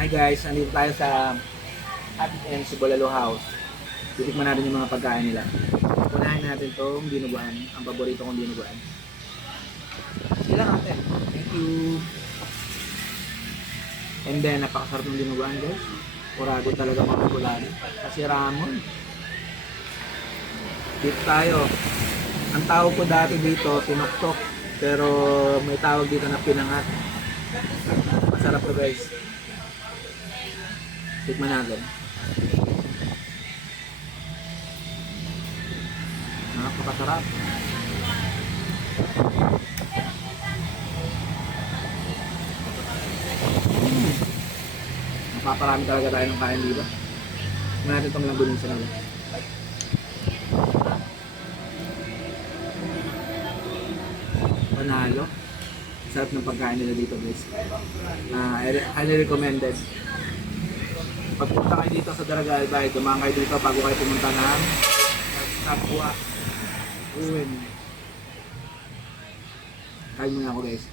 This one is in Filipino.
Hi guys, andito tayo sa Ate and Bulalo House. Titikman natin yung mga pagkain nila. Unahin natin itong dinuguan, ang paborito kong dinuguan. Sila ate. Thank you. And then, napakasarap ng dinuguan guys. Kurado talaga mga kulado. Kasi ramon. Dito tayo. Ang tawag ko dati dito, tinoktok. Pero may tawag dito na pinangat. Masarap to guys. Tikman natin. Napakasarap. Napaparami talaga tayo ng kain dito. Tignan natin itong lambunin sa nila. Panalo. Sarap ng pagkain nila dito guys. Highly recommended. Pagpunta kayo dito sa Daraga Albay, dumaan kayo dito bago kayo pumunta ng Kapwa Ruin. Kain muna ako guys.